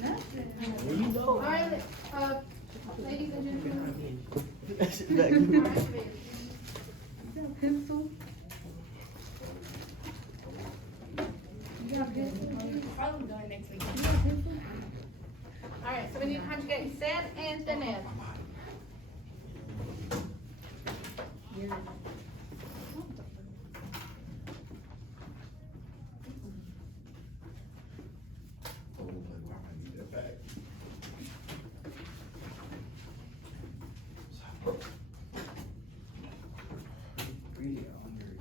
There you go. All right, ladies and gentlemen. That's All back. right, baby. Pencil. Probably going next week. All right, so we need to conjugate ser and tener. Really hungry.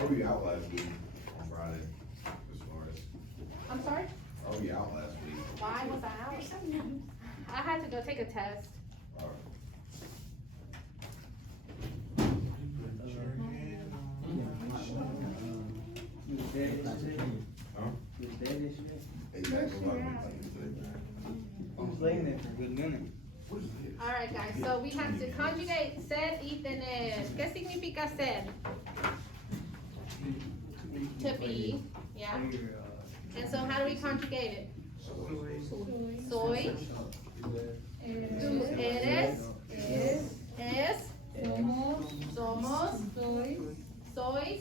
I'll be out last week on Friday, as far as, I'm sorry? I'll be out last week. Why was I out? I had to go take a test. Alright. You was dead yesterday? Huh? You was dead yesterday? Exactly what I mean. I was laying there for a good minute. What is this? All right, guys, so we have to conjugate ser y tener. ¿Qué significa ser? To be, yeah. And so how do we conjugate it? Soy, tú eres, es, somos, sois,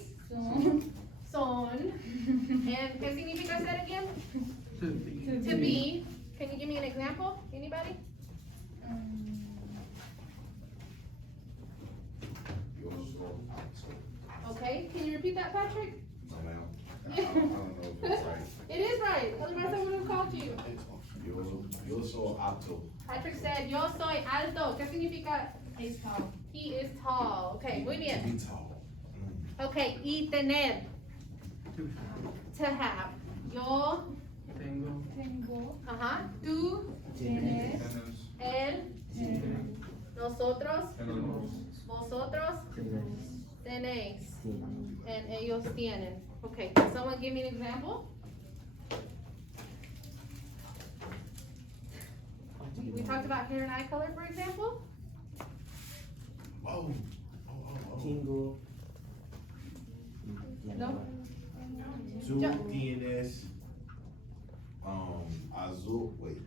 son. And ¿qué significa ser again? To be. Can you give me an example? Anybody? Yo soy, Okay, can you repeat that, Patrick? no ma'am. I don't know if it's right. It is right, otherwise I would have called you. Yo soy apto. Patrick said, yo soy alto. ¿Qué significa? He's tall. He is tall. Okay, muy bien. Be tall. Okay, y tener. To have. Yo, Tengo. ajá, tú, Tienes. él, nosotros, vosotros, tenéis, and ellos tienen. Okay, can someone give me an example? We talked about hair and eye color, for example. Oh. Tingle. No? Tú Yo- tienes, azul, wait.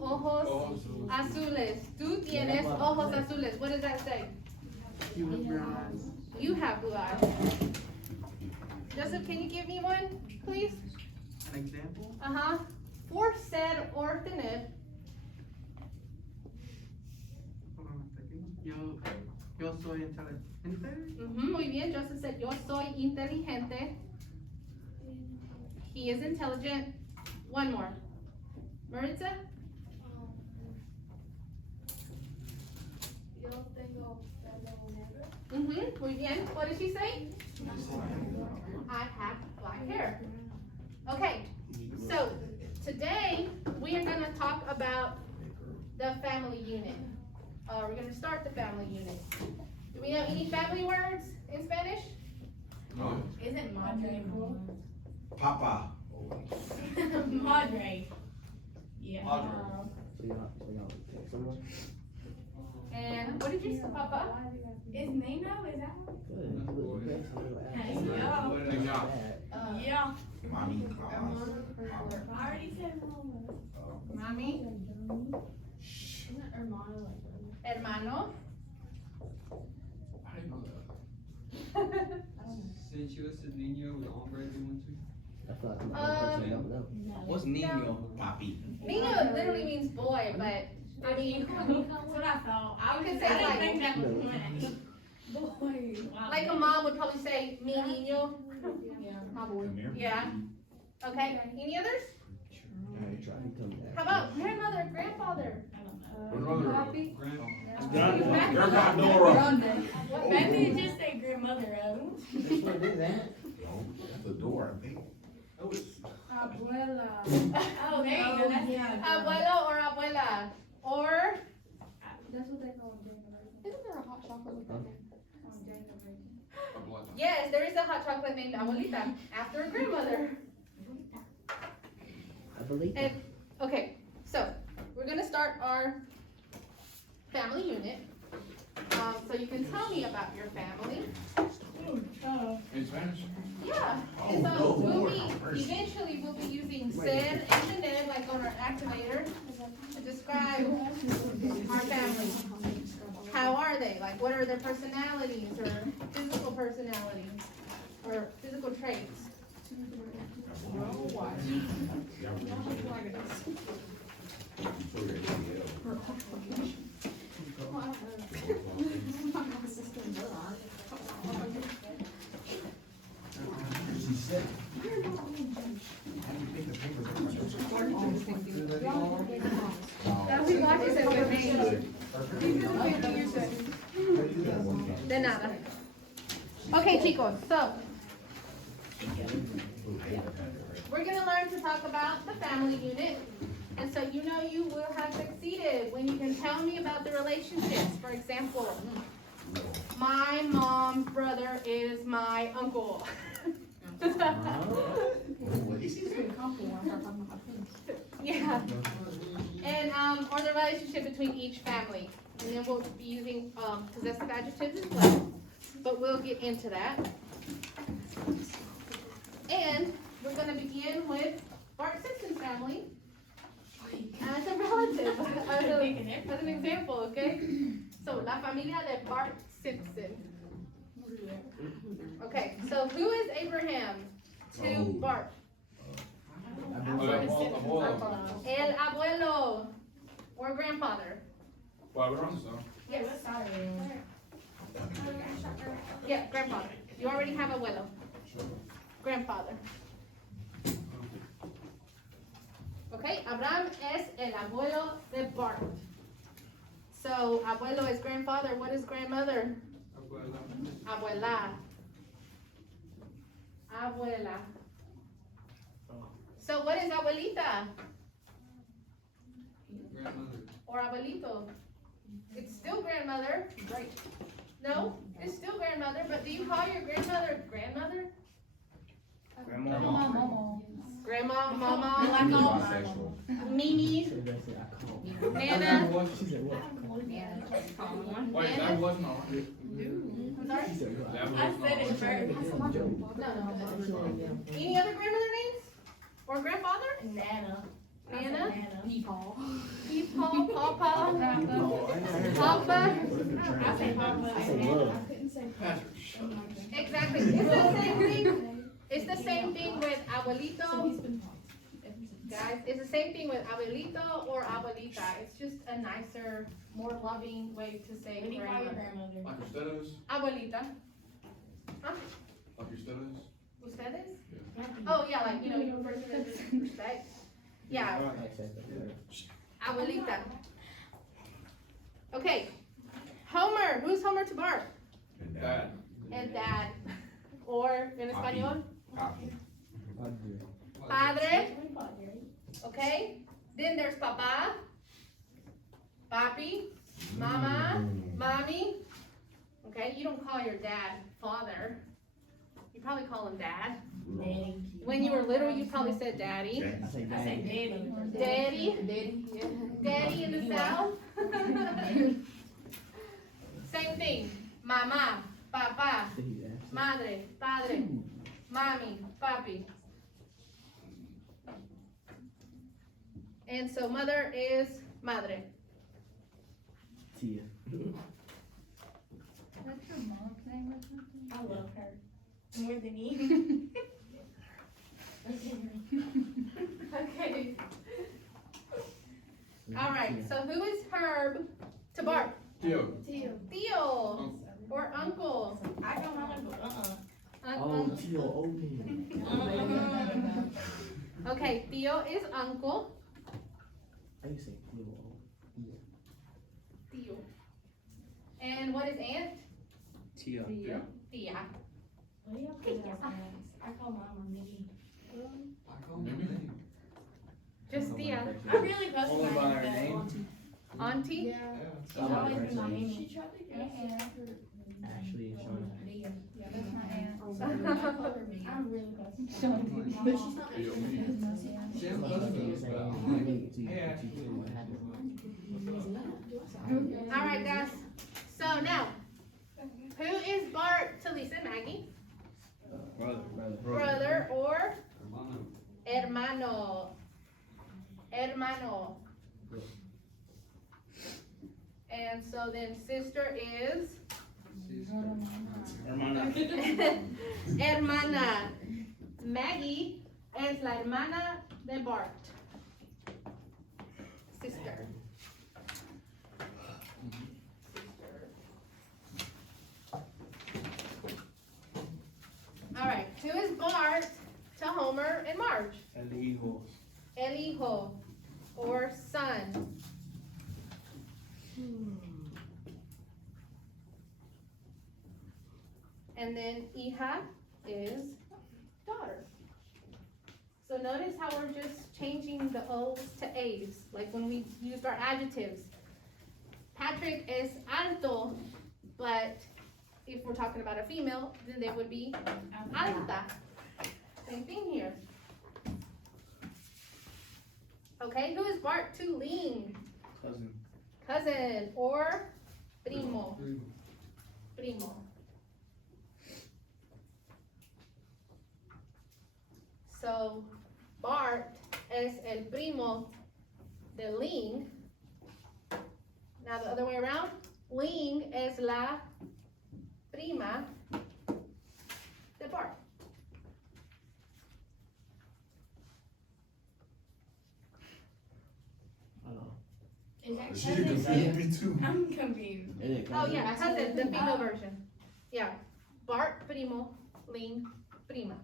Ojos azules. Tú tienes ojos azules. What does that say? You have brown eyes. You have blue eyes. Joseph, can you give me one, please? An example? Uh-huh. For ser or tener. Hold on a second. Yo soy inteligente. Muy bien. Joseph said, yo soy inteligente. He is intelligent. One more. Maritza? Yo tengo pelo negro. Muy bien. What did she say? I have black hair. Okay. So today we are going to talk about the family unit. We're going to start the family unit. Do we know any family words in Spanish? Isn't madre cool? Papa. Madre. Yeah. So y'all take someone? And what did you say, Papa? Is Nino, is that one? Good. Yeah. Mommy. I already said mama. Mommy, Isn't it hermano like hermano. I didn't know that. Since you was a niño with hombre de one too. I feel like I'm not the person that know. What's Nino? Papi. Niño literally means boy, but I mean, That's what I thought. You could say I didn't like- think that was one. Like a mom would probably say, mi niño. My boy. Yeah. Okay, any others? How about grandmother, grandfather? Papi. Grandma Nora. Maybe just say grandmother. No, that's the door, I think. Oh, it's. Abuela. Oh, there you go. That's Abuelo or abuela? Or, That's what they call Jacob. isn't there a hot chocolate with that name? What? Yes, there is a hot chocolate named abuelita, after a grandmother. And, okay, so, we're gonna start our family unit. So you can tell me about your family. In Spanish? Yeah, Oh, and so no, we'll Lord, be, have mercy. eventually we'll be using Sid and Jeanette, like on our activator, to describe our family. How are they? Like, what are their personalities, or physical personalities, or physical traits? She said. How do you think the papers are? We watches it with me. De nada. Okay, chicos, so, we're gonna learn to talk about the family unit. And so you know you will have succeeded when you can tell me about the relationships. For example, my mom's brother is my uncle. Yeah. And, or the relationship between each family. And then we'll be using, possessive adjectives as well, but we'll get into that. And we're gonna begin with Bart Simpson's family as a relative, as an example, okay? So, la familia de Bart Simpson. Okay, so who is Abraham to Oh. Bart? Abuelo. El abuelo, or grandfather. Yes. Yeah, grandfather. You already have abuelo. Grandfather. Okay, Abraham es el abuelo de Bart. So, abuelo is grandfather. What is grandmother? Abuela. Abuela. So, what is abuelita? Grandmother. Or abuelito? It's still grandmother. Right. No, it's still grandmother, but do you call your grandmother grandmother? Grandma, mama, Mimi, Nana. Wait, that was not. I'm sorry? I said it first. No. Any other grandmother names? Or grandfather? Nana. Nana? Peepaw. Peepaw, Papa, Papa. I say Papa. I couldn't say Exactly. It's the same thing. It's the same thing with abuelito. Guys, it's the same thing with abuelito or abuelita. It's just a nicer, more loving way to say What do you call your grandmother. grandmother? Like ustedes? Abuelita. Huh? Like ustedes? Ustedes? Oh, yeah, like, you know, you refer to them as respect. Yeah, abuelita. Okay. Homer. Who's Homer to Bart? And Dad. And dad. Or in español, Papi. padre. Okay. Then there's papa, papi, mama, mommy. Okay. You don't call your dad father. You probably call him dad. Daddy. When you were little, you probably said daddy. I say daddy. Daddy. Daddy in the South. Same thing. Mama, papa, madre, padre, mommy, papi. And so mother is madre. Tia. What's your mom's name or something? I love her. More than you. Okay. All right. So who is Herb to Bart? Tío. Tío or uncle. I don't know Tío Owen. Okay, tío is uncle. How you say Tío Owen? Tío. And what is aunt? Tia. Tia. What do y'all call y'all's names? I call mine Mimi. I call my name. Just tia. I really close to Only by mine, her but name? Auntie? Yeah. Yeah. She's always been my Mimi. Ashley and Sean. Yeah, that's my aunt. Oh. I'm really close to her. But she's not Yo, Sam husband was about, hey, Ashley. Alright, guys. So now, who is Bart to Lisa and Maggie? Brother or Hermano. hermano. And so then sister is Sister. hermana. Maggie es la hermana de Bart. Sister. Alright, who is Bart to Homer and Marge? El hijo. El hijo, or son. And then hija is daughter. So notice how we're just changing the O's to A's, like when we used our adjectives. Patrick is alto, but if we're talking about a female, then they would be alta. Same thing here. Okay, who is Bart to Ling? Cousin. Cousin or primo. Primo. So Bart es el primo de Ling. Now the other way around. Ling es la prima de Bart. I don't know. Is that She cousin confused too? me too. I'm confused. Is it Oh cousin? yeah, cousin, the female Oh. version. Yeah. Bart primo, Ling prima.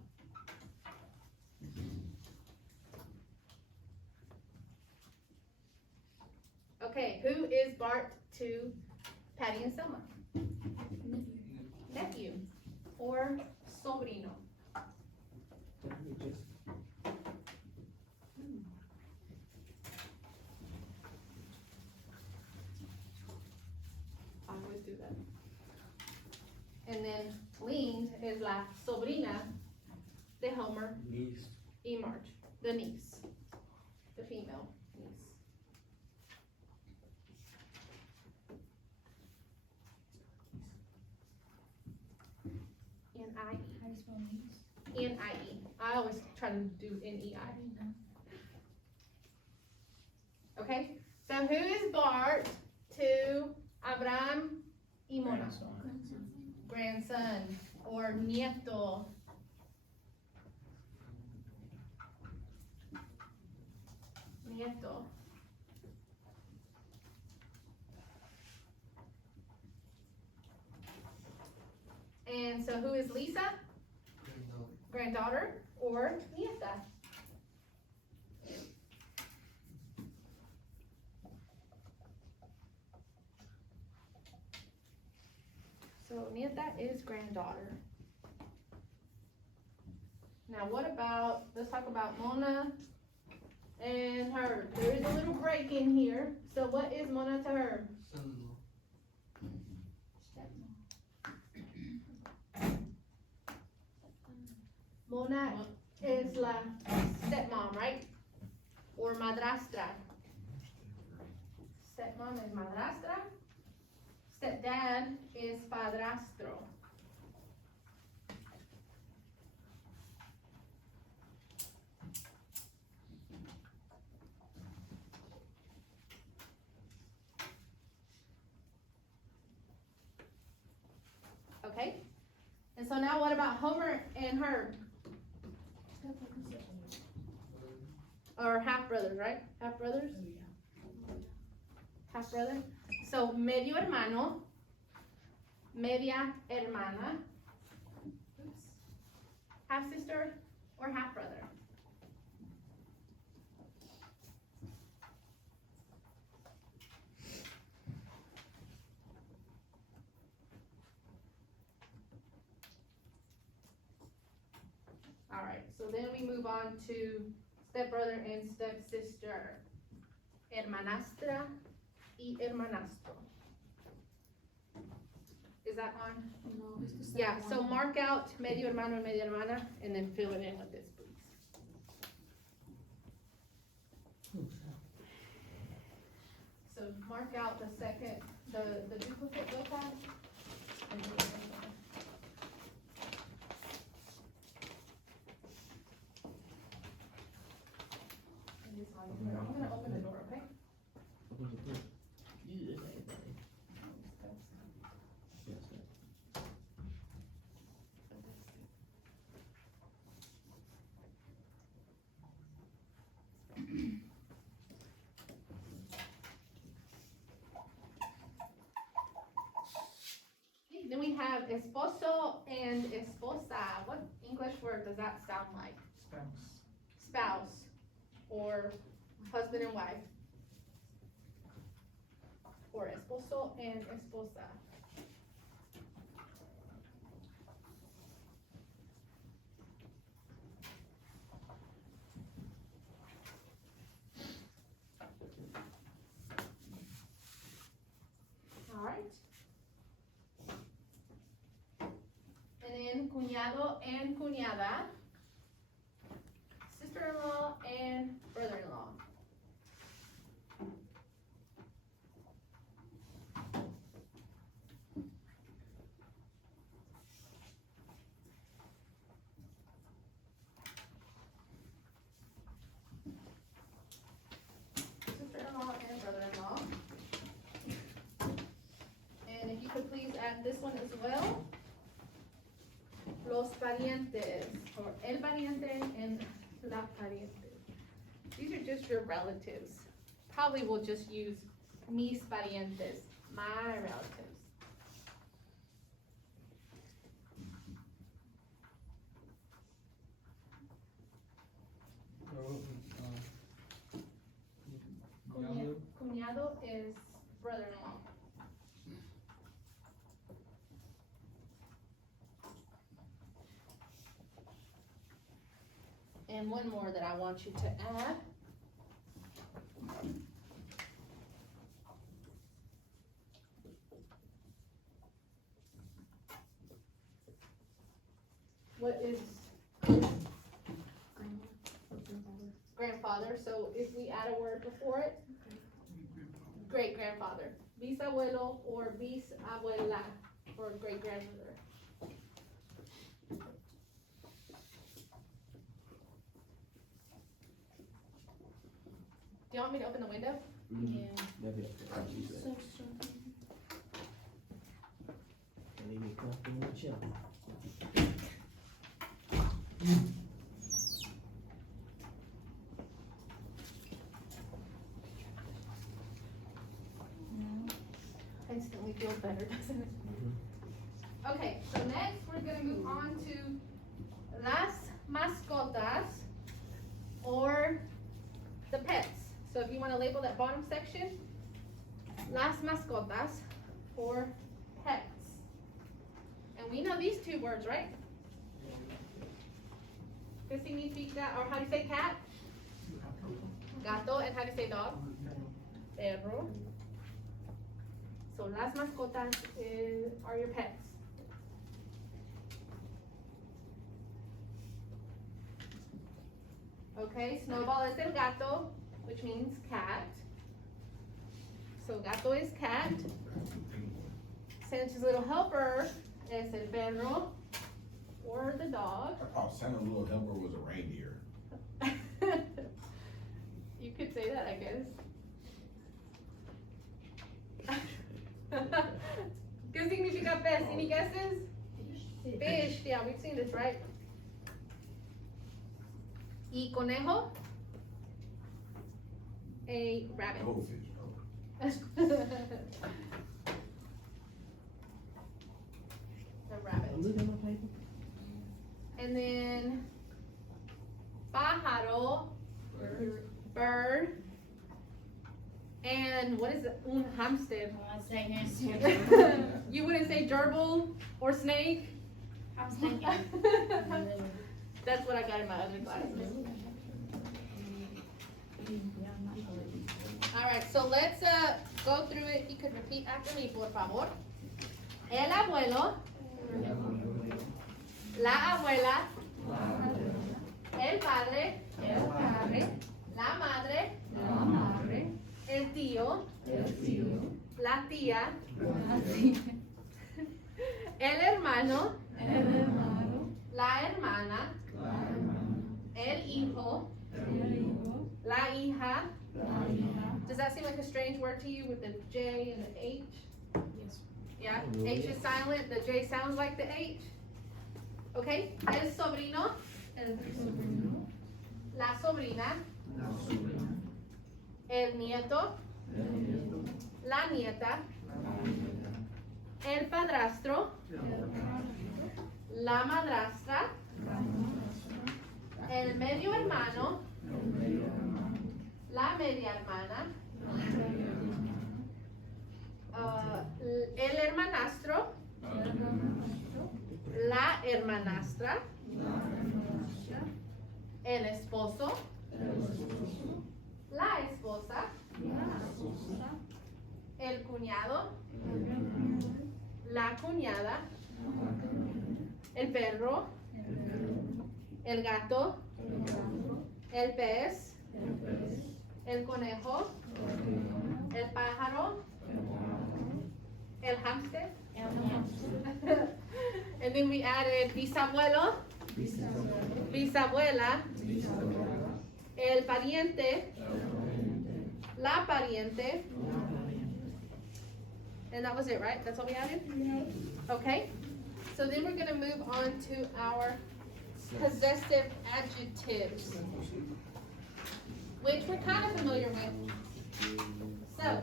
Okay, who is Bart to Patty and Selma? Nephew or sobrino. I always do that. And then Ling is la sobrina de Homer Niece. y Marge, the niece, the female niece. N-I-E. How do you spell niece? N-I-E. I always try to do N-E-I. Okay, so who is Bart to Abraham y Mona? Grandson or nieto. Nieto. And so who is Lisa? Granddaughter or nieta? So nieta is granddaughter. Now what about, let's talk about Mona and her. There is a little break in here. So what is Mona to her? Son-in-law. Mona is la stepmom, right? Or madrastra. Stepmom is madrastra. Stepdad is padrastro. Okay? And so now what about Homer and her? Or half brothers, right? Half brothers? Half brother. So medio hermano, media hermana. Oops. half sister, or half brother? Alright, so then we move on to stepbrother and stepsister. Hermanastra y hermanastro. Is that on? No, it's the same Yeah, so one. mark out medio hermano and media hermana, and then fill it in with this, please. So mark out the second, the duplicate notepad. and fill it in there. And this one, I'm gonna open the door, okay? Then we have esposo and esposa. What English word does that sound like? Spouse. Spouse or husband and wife. Or esposo and esposa. All right. And then cuñado and cuñada, sister-in-law and brother-in-law. Sister-in-law and brother-in-law. And if you could please add this one as well. Los parientes, or el pariente and la pariente. These are just your relatives. Probably we'll just use mis parientes, my relatives. Cuñado, Cuñado is brother-in-law. And one more that I want you to add. What is grandfather? So if we add a word before it, great grandfather, bisabuelo or bisabuela for great grandmother. Do you want me to open the window? Yeah. That'd be okay. She said. So strong. And then you comfortable and chill. Instantly feel better, doesn't it? Okay, so next we're gonna move on to las mascotas or the pets. So if you wanna label that bottom section, las mascotas or pets. And we know these two words, right? ¿Qué significa, or how do you say cat? Gato, and how do you say dog? Perro. So las mascotas are your pets. Okay, Snowball is el gato, which means cat. So gato is cat. Santa's little helper is el perro, or the dog. I thought Santa's little helper was a reindeer. You could say that, I guess. ¿Qué significa pez? Any guesses? Fish, yeah, we've seen this, right? Y conejo? A rabbit. Goldfish, bro. A rabbit. Look at my paper. And then pájaro, bird. And what is it? Un hamster. I say hamster. You wouldn't say gerbil or snake? I was thinking. That's what I got in my other classes. Alright, so let's go through it. You could repeat after me, por favor. El abuelo, la abuela, el padre, la madre, el tío, la tía, el hermano, la hermana, el hijo, la hija. Does that seem like a strange word to you with the J and the H? Yes. Yeah, H is silent, the J sounds like the H. Okay, el sobrino, la sobrina, el nieto, la nieta, el padrastro, la madrastra, el medio hermano, la media hermana, el hermanastro, la hermanastra, el esposo, la esposa, el cuñado, la cuñada, el perro, el gato, el pez, el conejo, el pájaro, el hámster. And then we added bisabuelo, bisabuela, el pariente, la pariente. And that was it, right? That's all we added? Okay. So then we're gonna move on to our possessive adjectives, which we're kind of familiar with. So,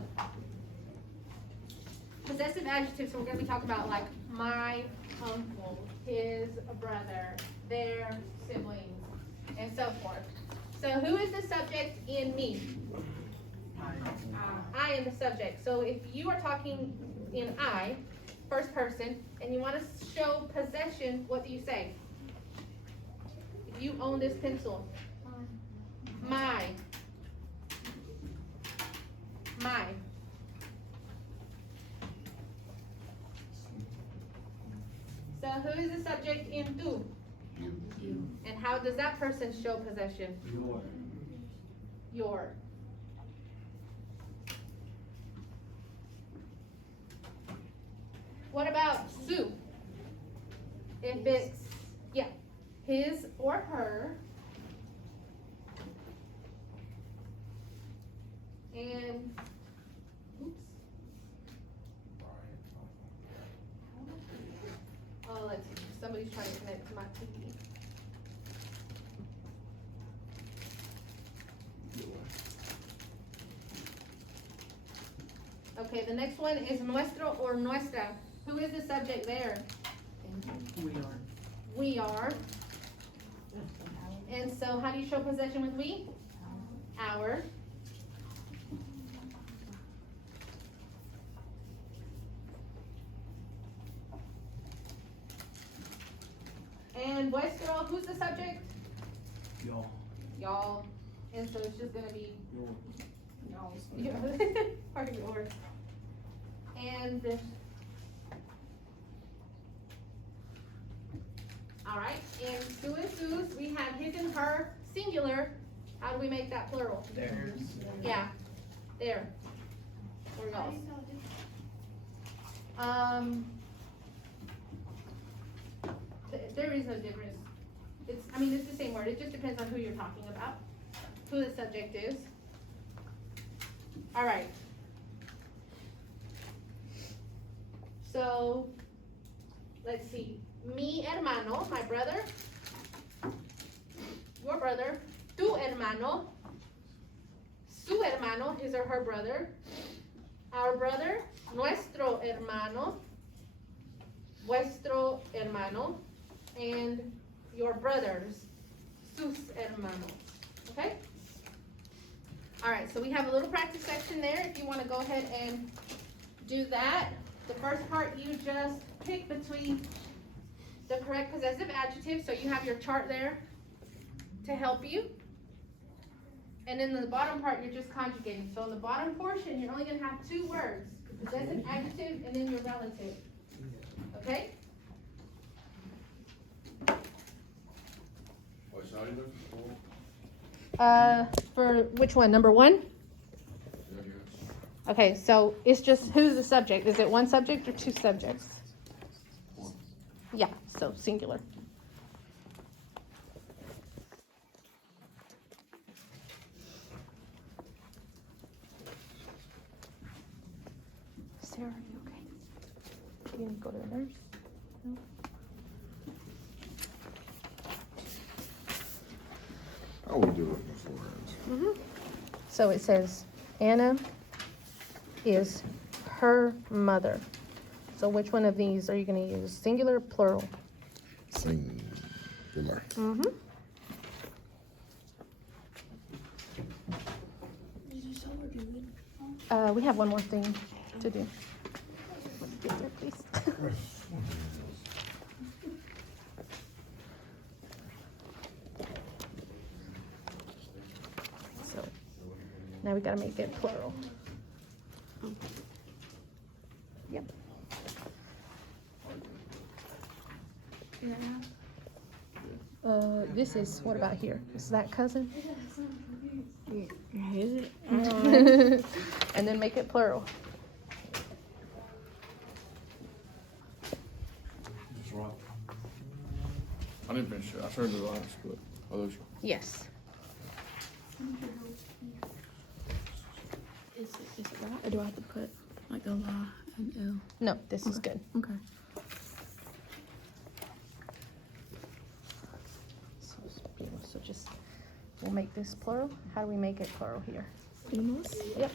possessive adjectives, so we're gonna be talking about like my uncle, his brother, their siblings, and so forth. So who is the subject in me? I am the subject. So if you are talking in I, first person, and you want to show possession, what do you say? If you own this pencil, my. So who is the subject in tú? You. And how does that person show possession? Your. What about Sue? If it's, yeah, his or her. And, oops. Oh, let's see, somebody's trying to connect to my TV. Okay, the next one is nuestro or nuestra. Who is the subject there? We are. We are. And so how do you show possession with we? Our. And vuestro, who's the subject? Y'all. Y'all. And so it's just gonna be Y'all's. or yours. And all right, and Sue and Sue's, we have his and her singular. How do we make that plural? Theirs. Yeah, there. Or y'all's. There is no difference. It's the same word. It just depends on who you're talking about, who the subject is. All right. So, let's see. Mi hermano, my brother. Your brother. Tu hermano. Su hermano, his or her brother. Our brother. Nuestro hermano. Vuestro hermano. And your brothers, sus hermanos. Okay? Alright, so we have a little practice section there if you want to go ahead and do that. The first part you just pick between the correct possessive adjective, so you have your chart there to help you. And then in the bottom part, you're just conjugating. So in the bottom portion, you're only going to have two words, possessive adjective and then your relative. Okay? What side are you looking for? For which one? Number one? Yeah, yes. Okay, so it's just who's the subject? Is it one subject or two subjects? One. Yeah, so singular. Sarah, are you okay? You gonna go to the nurse? How we do it beforehand? So it says Anna is her mother. So which one of these are you going to use? Singular or plural? Singular. Mm-hmm. We have one more thing to do. Let's get there, please. So now we gotta make it plural. Yep. This is, what about here? Is that cousin? Is it? And then make it plural. That's right. I didn't finish it. I started the last, but others. Yes. Is it right? Or do I have to put like the la and L? No, this is good. Okay. So just, we'll make this plural. How do we make it plural here? Unos? Yep.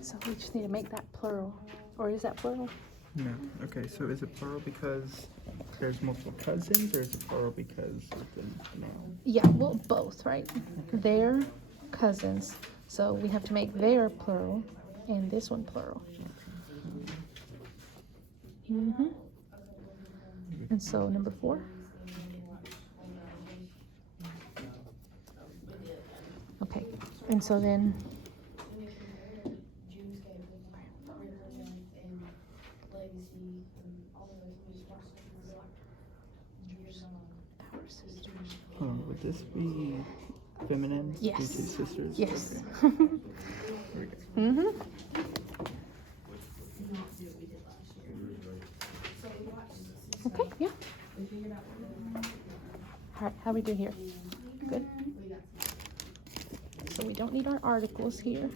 So we just need to make that plural. Or is that plural? No. Okay, so is it plural because there's multiple cousins, or is it plural because of the noun? Yeah, well, both, right? They're cousins. So we have to make their plural and this one plural. Mm-hmm. And so number 4. Okay, and so then Would this be feminine? Yes. The two sisters? yes. Okay. There we go. Mm-hmm. Okay, yeah. All right, how we do here? Good. So we don't need our articles here.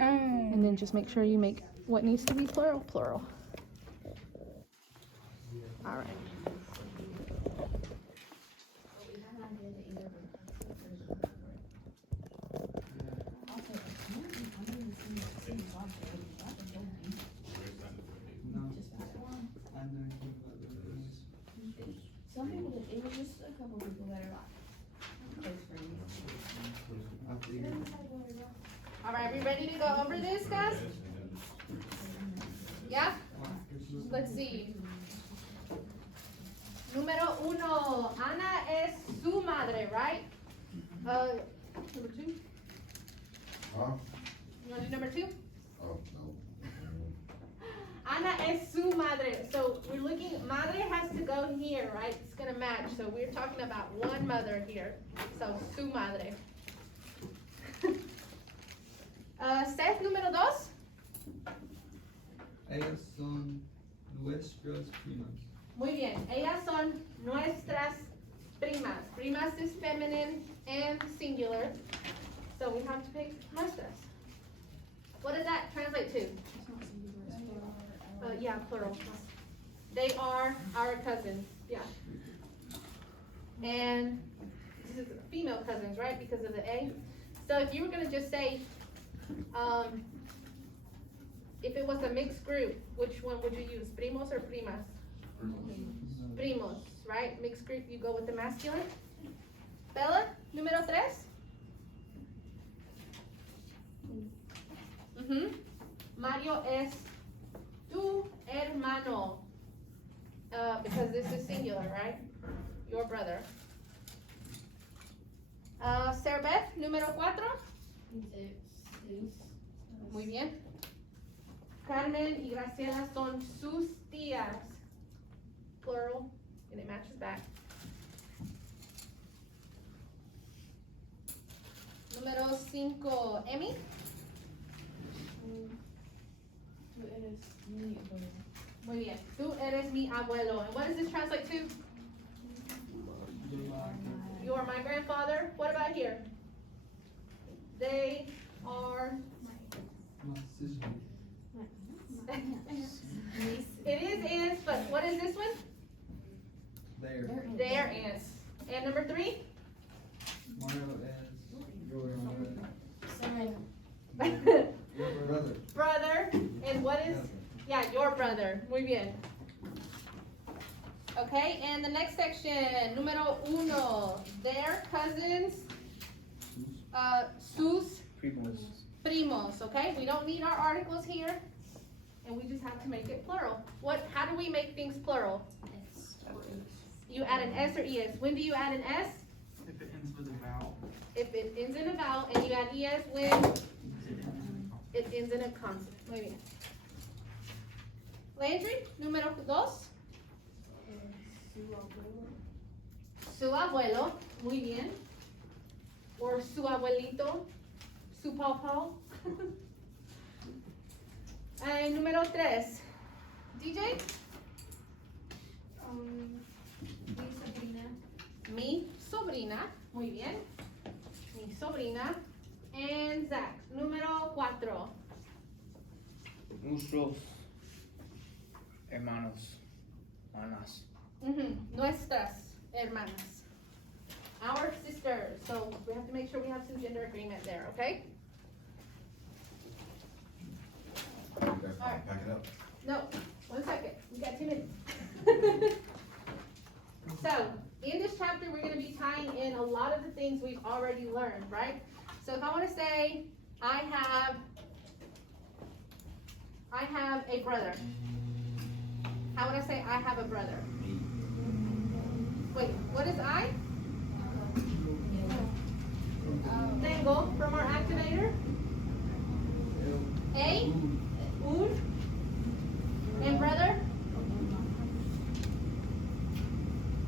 And then just make sure you make what needs to be plural, plural. All right. Some people did. It was just a couple people that are like close friends. All right, we ready to go over this, guys? Yeah? Let's see. Número 1. Ana es su madre, right? Number 2. Huh? You want to do number 2? Oh, no. Ana es su madre. So we're looking, madre has to go here, right? It's gonna match. So we're talking about one mother here. So su madre. Seth, número 2. Ellas son nuestras primas. Muy bien. Ellas son nuestras primas. primas is feminine and singular. So we have to pick nuestras. What does that translate to? Yeah, plural. They are our cousins, yeah. And this is female cousins, right, because of the A? So if you were gonna just say, if it was a mixed group, which one would you use, primos or primas? Primos, right, mixed group, you go with the masculine. Bella, número 3. Mario es tu hermano, because this is singular, right? Your brother. Cerbeth, número 4. Muy bien. Carmen y Graciela son sus tías, plural, and it matches back. Número 5, Emmy. Muy bien. Tú eres mi abuelo. And what does this translate to? You are my grandfather. What about here? They are. My sister. It is aunts, but what is this one? There. They are aunts. And number 3? Mario as your brother. Brother. And what is? Yeah, your brother. Muy bien. Okay, and the next section, número 1. Their cousins, sus Primos. primos, okay? We don't need our articles here, and we just have to make it plural. How do we make things plural? You add an S or ES. When do you add an S? If it ends with a vowel. If it ends in a vowel, and you add ES when it ends in a consonant. Muy bien. Landry, número 2. Su abuelo, muy bien. Or su abuelito, su pawpaw. Número 3. DJ? Mi sobrina, muy bien. Mi sobrina. And Zach, número 4. Nuestros hermanos, hermanas. Nuestras hermanas. Our sisters. So we have to make sure we have some gender agreement there, okay? You guys want to pack it up? No, 1 second. We got 2 minutes. So, in this chapter, we're going to be tying in a lot of the things we've already learned, right? So if I want to say, I have a brother. How would I say I have a brother? Wait, what is I? Tengo from our activator. A, un, and brother.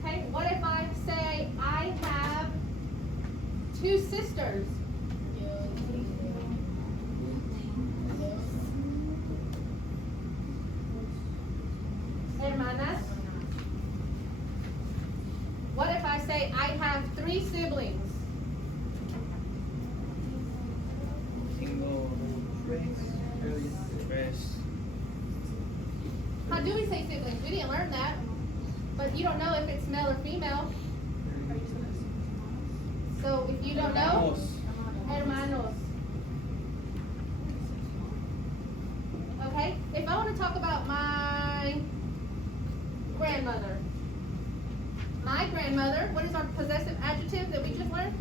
Okay, what if I say I have 2 sisters? Hermanas. What if I say I have 3 siblings? Tengo tres. How do we say siblings? We didn't learn that. But you don't know if it's male or female. So if you don't know, hermanos. Okay? If I want to talk about my grandmother. My grandmother, what is our possessive adjective that we just learned?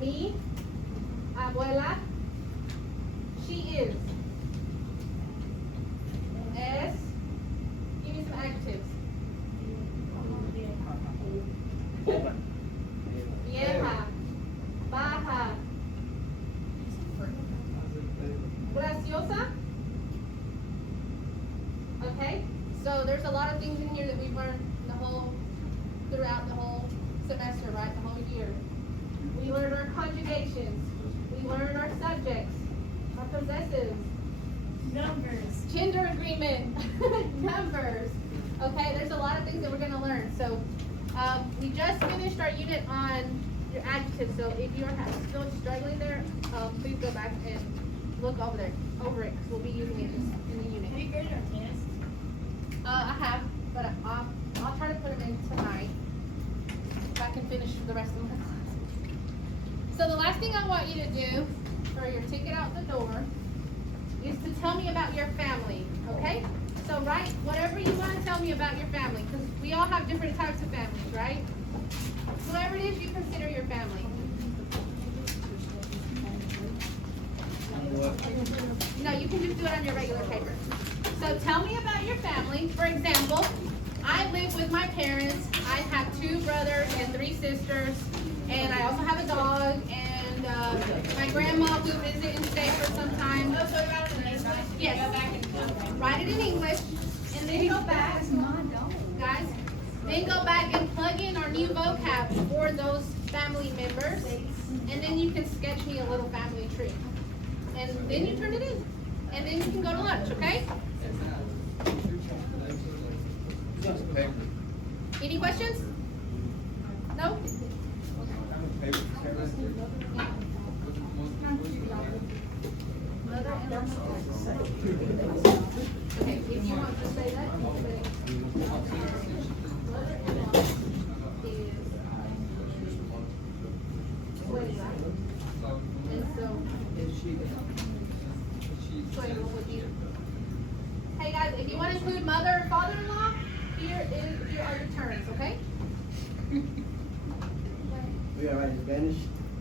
Mi abuela. She is. Es. Give me some adjectives. Vieja. Baja. Graciosa. Okay? So there's a lot of things in here that we've learned throughout the whole semester, right? The whole year. We learned our conjugations. We learned our subjects, our possessives. Numbers. Gender agreement. Numbers. Okay, there's a lot of things that we're going to learn. So We just finished our unit on your adjectives, so if you're still struggling there, please go back and look over it, because we'll be using it in the unit. Have you graded our test? I have, but I'll try to put them in tonight, if I can finish the rest of my class. So the last thing I want you to do for your ticket out the door is to tell me about your family, okay? So write whatever you want to tell me about your family, because we all have different types of families, right? Whatever it is you consider your family. No, you can just do it on your regular paper. So tell me about your family. For example, I live with my parents. I have 2 brothers and 3 sisters, and I also have a dog, and my grandma will visit and stay for some time. Oh, so you write it in English? Yes. Go back and Write it in English, and then go back, guys, then go back and plug in our new vocab for those family members, and then you can sketch me a little family tree. And then you turn it in, and then you can go to lunch, okay? Any questions? No? Okay, if you want to say that, you say. And so, hey guys, if you want to include mother or father-in-law, here are your turns, okay? We got right in Spanish?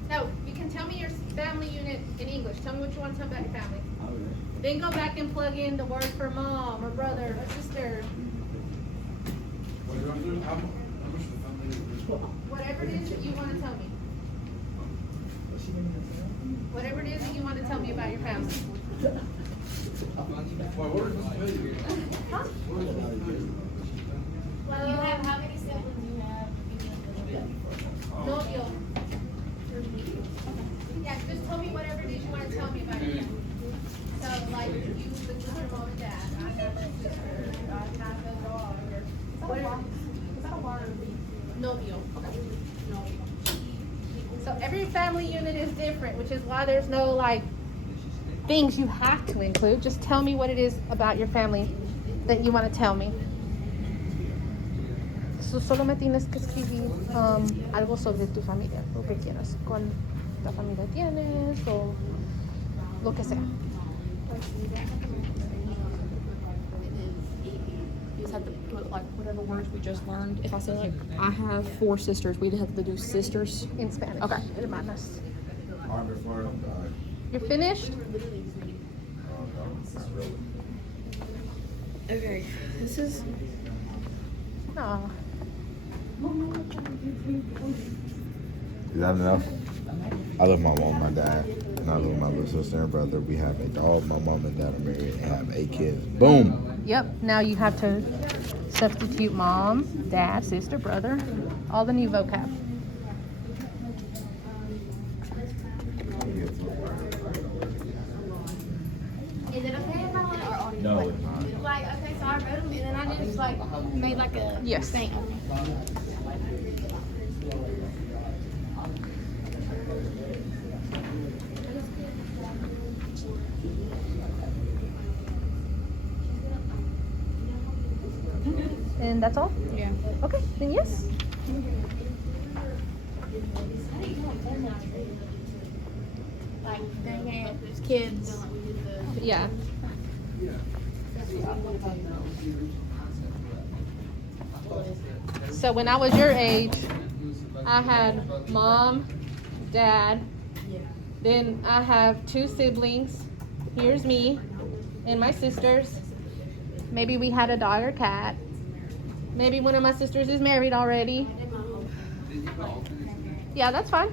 No, you can tell me your family unit in English. Tell me what you want to tell about your family. Alright. Then go back and plug in the word for mom or brother or sister. What do you want to do? How much of the family is this? Whatever it is that you want to tell me. Whatever it is that you want to tell me about your family. Why, what are you supposed to tell you? Huh? You have how many siblings you have? Novio. Yeah, just tell me whatever it is you want to tell me about your family. So, like, you live with your mom and dad. I have a sister. I have a dog. Whatever. Novio. Okay. Novio. So every family unit is different, which is why there's no like things you have to include. Just tell me what it is about your family that you want to tell me. So solo me tienes que escribir algo sobre tu familia, lo que quieras, cuánta familia tienes o lo que sea. You just have to put like whatever words we just learned. If I say like I have 4 sisters, we'd have to do sisters. In Spanish. Okay. Hermanas. I'm in Florida. You're finished? Not really. Okay. This is No. Is that enough? I love my mom, my dad, and I love my little sister and brother. We have a dog. My mom and dad are married and have 8 kids. Boom. Yep. Now you have to substitute mom, dad, sister, brother, all the new vocab. Is it okay if I like? No, it's not. Like, okay, so I wrote them and then I just like made like a Yes. thing. And that's all? yeah. Okay, then yes. Like, dang it, there's kids. Yeah. So when I was your age, I had mom, dad, then I have 2 siblings. Here's me and my sisters. Maybe we had a dog or cat. Maybe one of my sisters is married already. Yeah, that's fine.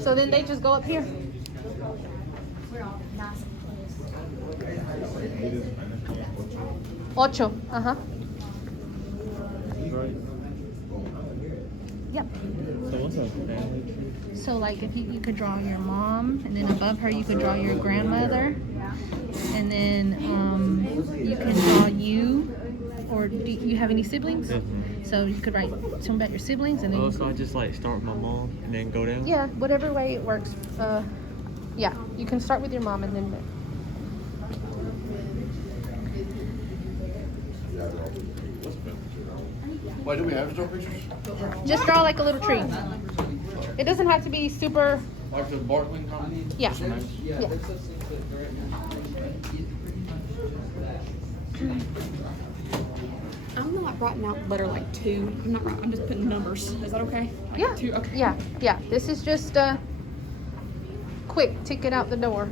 So then they just go up here. We're all nice and close. Ocho. Uh-huh. Yep. So what's a family tree? So like if you could draw your mom, and then above her you could draw your grandmother, and then you can draw you, or do you have any siblings? So you could write some about your siblings and then. Oh, so I just like start with my mom and then go down? Yeah, whatever way it works. Yeah, you can start with your mom and then. Why do we have to draw pictures? Just draw like a little tree. It doesn't have to be super. Like the Barkling company? Yeah. Yeah, Yeah. there's such things that right now. I'm not writing out letter like 2. I'm not writing. I'm just putting numbers. Is that okay? Like Yeah. 2. Okay. Yeah. This is just quick ticket out the door.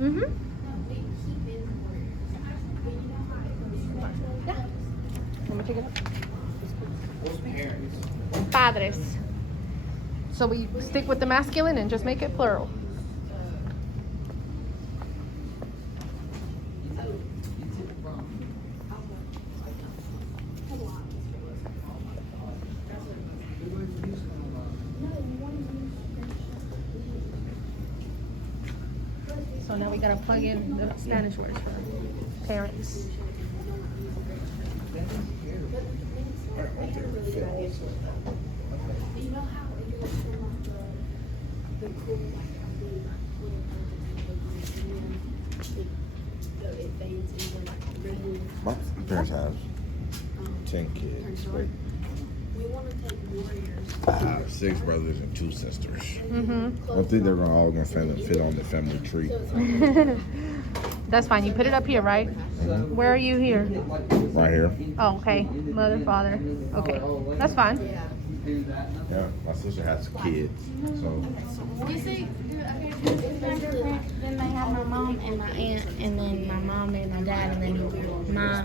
Mhm. Yeah. Let me take it up. Padres. So we stick with the masculine and just make it plural. So now we gotta plug in the Spanish words for parents. My parents have 10 kids. Right? I have 6 brothers and 2 sisters. Mm-hmm. I don't think they're all gonna fit on the family tree. That's fine. You put it up here, right? Where are you here? Right here. Oh, okay. Mother, father. Okay. That's fine. Yeah, my sister has kids, so You see? Then they have my mom and my aunt, and then my mom and my dad, and then my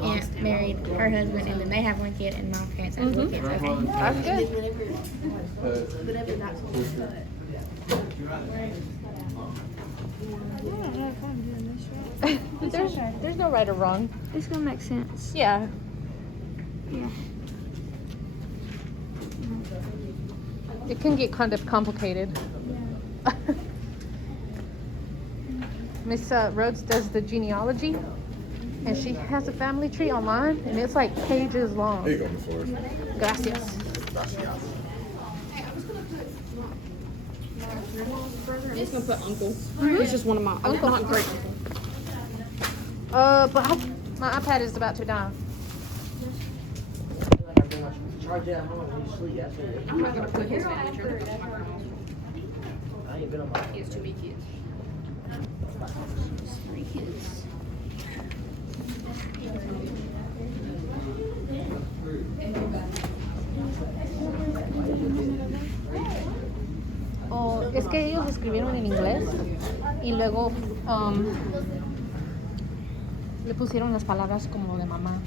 aunt married her husband, and then they have 1 kid, and my parents have 2 kids. Okay. That's good. There's no right or wrong. It's gonna make sense. Yeah. Yeah. It can get kind of complicated. Miss Rhodes does the genealogy, and she has a family tree online, and it's like pages long. there you go, Miss Flores. Gracias. I'm just gonna put uncle. He's just one of my Uncle. not great uncle. But my iPad is about to die. Charge that home when you sleep, that's it. I'm not gonna put his family tree. I ain't been on my. He has 2 big kids. 3 kids. Oh, es que ellos escribieron en inglés y luego le pusieron las palabras como de mamá.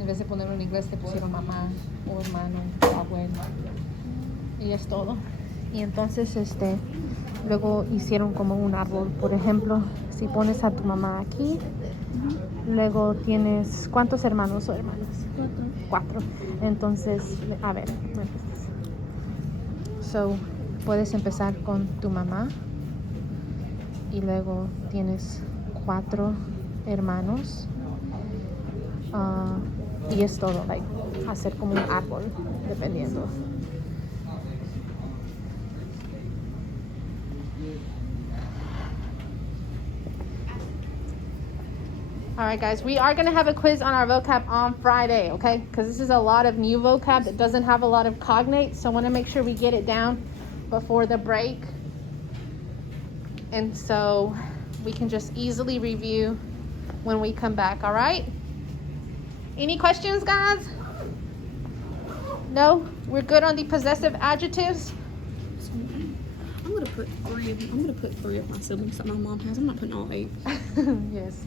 En vez de ponerlo en inglés, le pusieron mamá o hermano o abuelo. Y es todo. Y entonces, luego hicieron como un árbol. Por ejemplo, si pones a tu mamá aquí, luego tienes, ¿cuántos hermanos o hermanas? 4. Entonces, a ver, so, puedes empezar con tu mamá y luego tienes 4 hermanos. Y es todo, like, hacer como un árbol, dependiendo. All right, guys, we are going to have a quiz on our vocab on Friday, okay? Because this is a lot of new vocab that doesn't have a lot of cognates, so I want to make sure we get it down before the break. And so we can just easily review when we come back, all right? Any questions, guys? No? We're good on the possessive adjectives? I'm gonna put 3 of them. I'm gonna put 3 of my siblings that my mom has. I'm not putting all 8. Yes.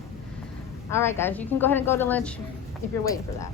All right, guys, you can go ahead and go to lunch if you're waiting for that.